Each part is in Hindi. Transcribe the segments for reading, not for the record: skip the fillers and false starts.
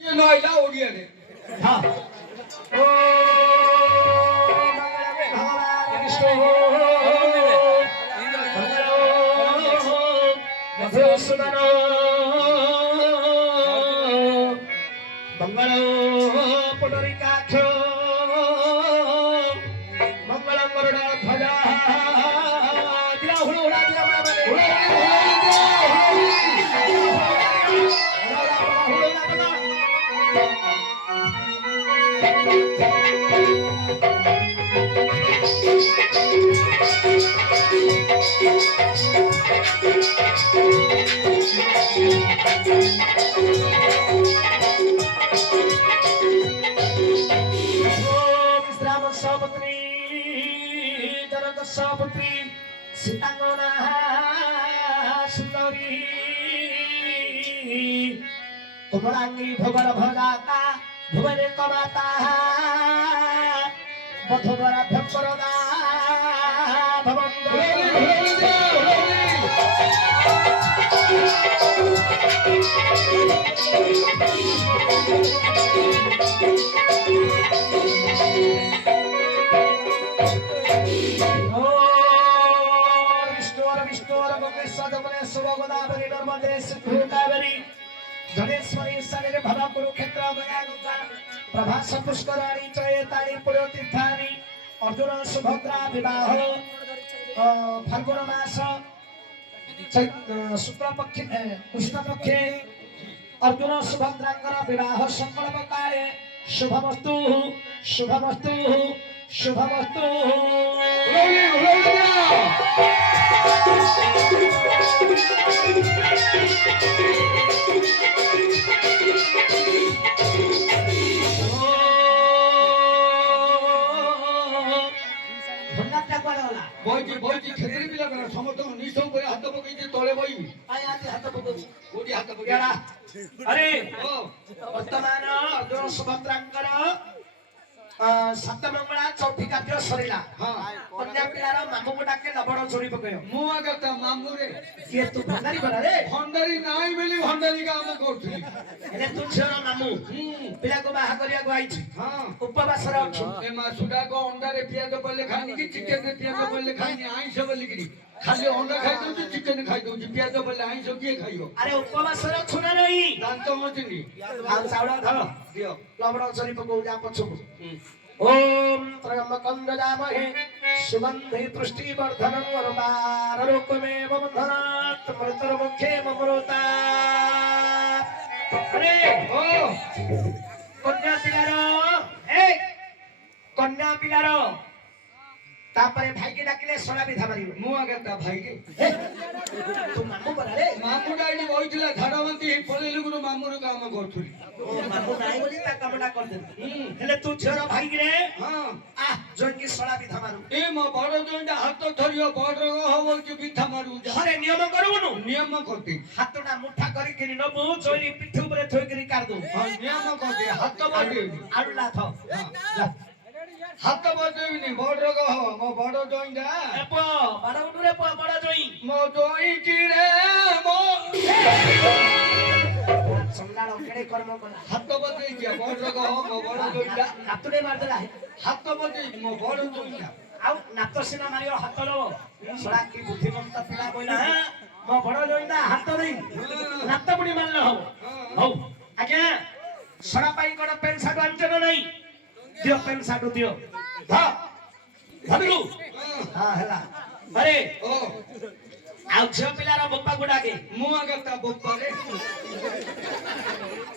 ये नॉइला ओडिया ने हाँ ओ भगवान विष्णु मधुसूदन मंगल पुंडरीकाक्ष मंगल गरुड़ ध्वजा दिया हुड़ उड़ा दिया सपुत्री जनक सपुत्री सीतांगना सुंदरी तुमरांगी भुवन भगाता भुवने कमाता मधुवरा भक्तरदा गोदावरी नर्मदे सिंधु कावेरी धनेश्वरी सरिरे भवा कुरुक्षेत्र गया गंगा प्रभास पुष्कराणि चयतानि पुण्यतीर्थानि अर्जुन सुभद्रा विवाह फाल्गुन मास शुक्ल पक्षे कृष्ण पक्षे अर्जुन सुभद्रांकर विवाह संकल्प काले शुभमस्तु शुभमस्तु शुभमस्तु बोई खेतरे पिला करा समस्त निसो बोई हाथ पकई जे तळे बोई आय आते हात पकई कोडी हाथ पकई याडा अरे ओ वर्तमान अर्जुन सुभद्रांकर सात मंगला चौथी कार्य सरिला हां कन्या पिलार मामू डाके लबड़ जोड़ी पकयो मु आगता मामू रे के तू भंडारी बना रे भंडारी नाई बेली भंडारी काम करथली एने तू छेरा मामू पिला को बाहा करिया को आइछ हां उपवास रे अछु ए मा सुडा को अंडा रे पियाज पल्ले खानी की चिकन रे पियाज पल्ले खानी आइस बोली की खाली अंडा खाइ दउ चिकन खाइ दउ पियाज पल्ले आइस किए खाइयो अरे उपवास रे अछु ना रही दांत मजनी आ चावड़ा धर दियो लबड़ जोड़ी पको जा पछु ओम त्र्यंबकं यजामहे सुगंधि पुष्टिवर्धनं वरदानरूपमेव बन्धनात् मृत्युर्मुखे ममृता अरे ओ कन्या पिलार ए कन्या पिलार तापरे भाई के डाकिले सोना विधा मारियो मु आगता भाई के तू मामू बना रे मामू डाइनी बोइथिला झाड़वंती पले लुगुरो मामू रे काम करथुली ओ मामू नाइ बोली ता कामडा कर दे हेले तू छोरा भाई के रे हां आ जोन की सोना विधा मारू ए म बड़ जोंडा हाथ धरियो बड़ हबो कि बिथा मारू हरे नियम करबनु नियम करती हातडा मुठा करी किनि नबु चोरी पिठु ଉପରେ थोई करी काट दो हां नियम करती हाथ बडे आलुला थ हाथ बडे बड़ हो म बड़ जोंडा एपो बाडा उडुरे पो बडा जोई म जोई की रे म संगालो केडे कर्म कर हाथ बडे के बड़ हो म बड़ जोंडा हातुडे मार देला हाथ बडे म बड़ जोंडा आउ नातो सिना मारियो हातलो सडा की बुद्धिमंत पिला बोला म बडा जोईदा हात देई नातो बुडी मारले हो हो आज्ञा सडा पाई कोन पेन साडू आंचन नाही दियो पेन साडू दियो ध धबिलु हां हला अरे ओ आउ झियो पिलार बप्पा गुडाके मु आगता बप्पा रे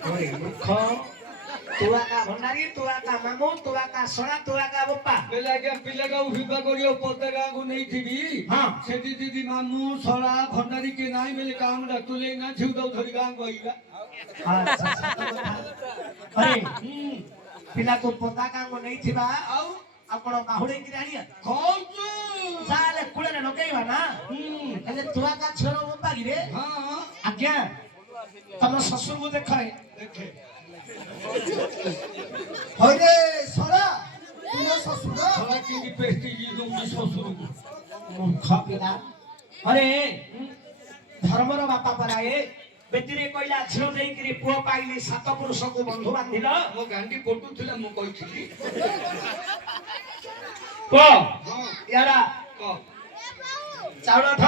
ओरे मुख तुआ का भंडारी तुआ का मामू तुआ का सोना तुआ का बप्पा बेला के पिला का उठिबा करियो पतगा को नै थिबी हां से दीदी मामू सोला भंडारी के नाई मेले काम ना तुले ना छिउदौ थोड़ी काम गइबा अरे पिला को पता काम को नहीं थिबा आउ आपण बाहुडे की राणिया खोजु जाले कुळे नकैवा ना हेले तुआ का छोरो बप्पा गिरे हां आज्ञा तम ससुर को देखाए देखे होरे सोला तुम ससुर सोला की पेस्टी दूं ससुर को मूर्ख पिला अरे धर्मर बापा पराए बेटीरे कहला झियो देइकरी पुओ पाइली सात पुरुष को बंधु बांधिल मो गांडी पटुथिला मो कहिथिली को हां यारा क चाउଳ थ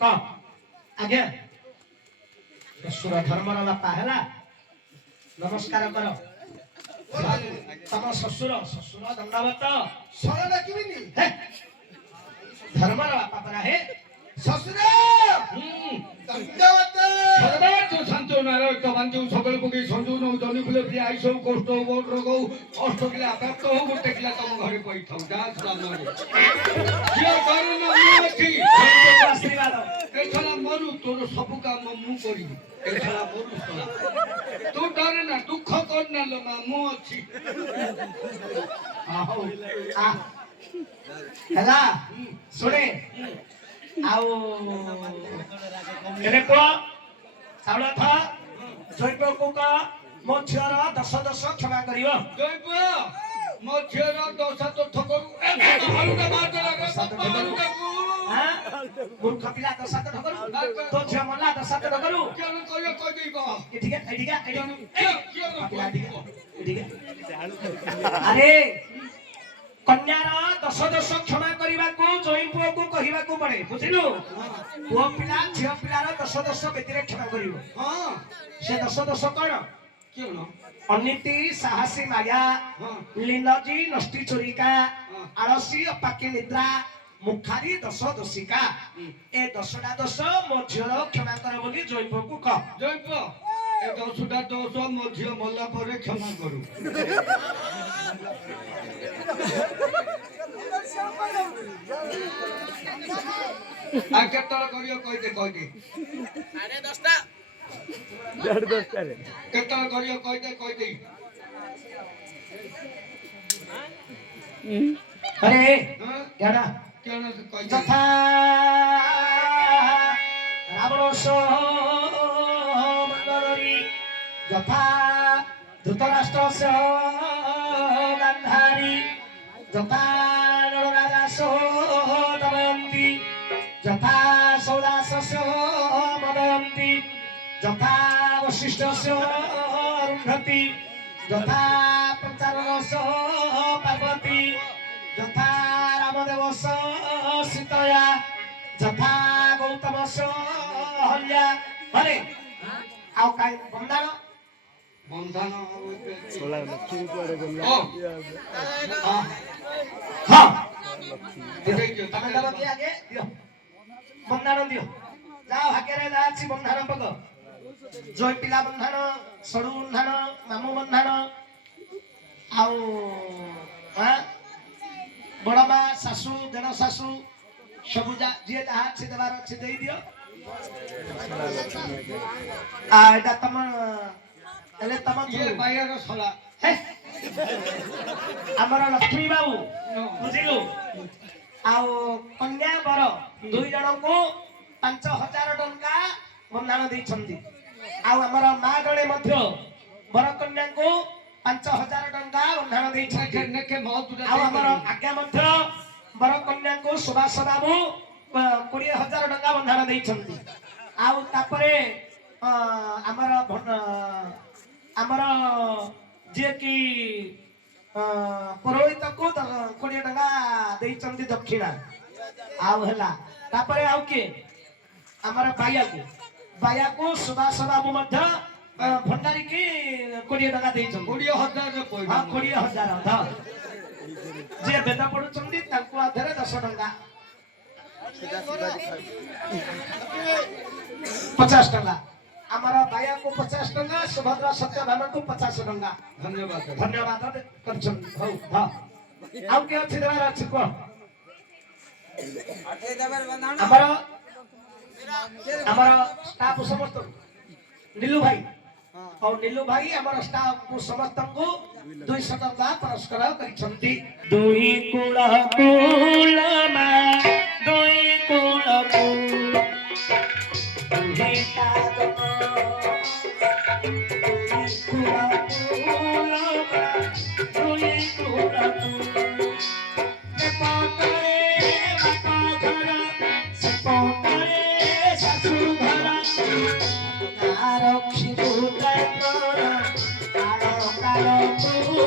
क आगे सुर धर्मर बापा हैला नमस्कार करो तम ससुर ससुर दंडवत सरळ किमिनी हे धर्मर बापा परा हे ससुर दंडवत সদাতো শান্ত নারায়ণ কমাঞ্জু সকল পকে সঞ্জু জনি ফুলে প্রিয় আইসো কষ্ট বড় রোগ অষ্টকিলা আপ্রাপ্ত হোক গোটেকিলা তম ঘরে পইথাও যা সামনে জিও করুন মুছি আশীর্বাদ এছাড়া মরু তোর সবু কাম মু করি এছাড়া মরু তোরা তু ডরে না দুঃখ কর না লো মা মু আছি আহো আ হেলা শুনে আও এনে কো চাউଳ ଥ জৈব কুক ମୋ ଝିଅର 10 କ୍ଷମା କରିବ জয়প ମୋ ଝିଅର ଦଶା ତ ଠକରୁ ଏ ହଲୁଟା ମାର ଦେଲା হ্যাঁ মূর্খ পিলা 10 ঠকରୁ তো ঝିଅ মଲା 10 ঠকରୁ কেন কইও কই দিব এদিকে এদিকে এ কি পিলা এদিকে এদিকে আরে কন্যার 10 କ୍ଷମା କରିବାକୁ ଜୋଇ ପୁଅକୁ କହିବାକୁ ପଡେ ବୁଝିଲୁ ପୁଅ ପିଲା ଝିଅ ପିଲାର 10 ବେତିରେ କ୍ଷମା କରିବ ହଁ ସେ 10 କଣ কেন ଅନୀତି ସାହସୀ ମାୟା ହଁ লীনଜି ନଷ୍ଟି ଚୋରିକା ହଁ ଆଳସୀ ଅପାକି ନିଦ୍ରା ମୁଖାରୀ 10 ଦୋଷିକା ଏ 10ଟା ଦୋଷ ମୋ ଝିଅର କ୍ଷମା କର ବୋଲି ଜୋଇ ପୁଅକୁ କହ জয়প এ দশটা দোষ ମୋ ଝିଅ ମଲା ପରେ କ୍ଷମା କରୁ आ केतळ करियो कहि दे साढ़े 10टा केतळ करियो कहि दे अरे हां याडा केन कहि दे যথা রাবণস মন্দরি যথা ধৃতরাষ্ট্রস গান্ধারী যথা নররাজাস দময়ন্তী যথা সৌদাসস মদয়ন্তী যথা বশিষ্ঠস অরুন্ধতী যথা পঞ্চাননস পার্বতী যথা রামদেবস সীতয়া যথা গৌতমস হল্যা মানে আও কাই বন্দান বন্ধন হ্যাঁ দেই যে তবে দাও কি আগে দিও বন্দান দিও যাও হাকেরে যাচ্ছি বন্ধান পক জয় পিলা বন্ধান সড়ু বন্ধান মামু বন্ধান আও হ্যাঁ বড় মা শাশু দেড় শাশু সবু যে যাহা আছে দেবার আছে দেই দিও এটা তোমার এলে তোমার ये बायर सला আমার লক্ষ্মী বাবু বুঝিলু আও কন্যা বর দুই জনকু 5000 টঙ্কা বন্ধান ଦେଇଛନ୍ତି আও আমার মা জনে মধ্য বর কন্যাকু 5000 টঙ্কা বন্ধান ଦେଇଛନ୍ତି नेके बहुत আও আমার আজ্ঞা মধ্য বর কন্যাকু সুভাষ বাবু 20000 টঙ্কা বন্ধান ଦେଇଛନ୍ତି আও তারপরে আমার আমার যে কি পুরোহিতକୁ 20 ଟଙ୍କା ଦେଇଛନ୍ତି ଦକ୍ଷିଣା ଆଉ ହେଲା ତାପରେ ଆଉ କିଏ ଆମର ବାୟାକୁ ସୁଭାଷ ବାବୁ ମଧ୍ୟ ଭଣ୍ଡାରୀ କି 20 ଟଙ୍କା ଦେଇଛନ୍ତି 20000 ରେ ପଇଲା ହଁ 20000 ଯିଏ ବେଦ ପଢୁଛନ୍ତି ତାଙ୍କୁ ଆଧାରେ 10 ଟଙ୍କା 50 ଟଙ୍କା ଆମର ବାୟାକୁ 50 ଟଙ୍କା ସୁଭଦ୍ରା ସତ୍ୟଭାନକୁ 50 ଟଙ୍କା धन्यवाद ଧନ୍ୟବାଦ କରିଛନ୍ତି ହଉ ହଁ ଆଉ କିଏ ଅଛି ଦେବାର ଅଛି କୁହ ଆମର ଆମର ଷ୍ଟାଫ ସମସ୍ତ ନିଲୁ ଭାଇ ଆଉ ନିଲୁ ଭାଇ ଆମର ଷ୍ଟାଫ ସମସ୍ତଙ୍କୁ 200 ଟଙ୍କା ପୁରସ୍କାର କରିଛନ୍ତି ଦୁଇ କୁଳ କୁଳ ମା ଦୁଇ କୁଳ କୁଳ ଦୁଇ କାଗନ ଦୁଇ କୁଳ କୁଳ ମା ଦୁଇ କୁଳ କୁଳ ସେପଟରେ ବାପ ଘର ସେପଟରେ ଶାଶୁ ଘର ଚାଲ ତୁ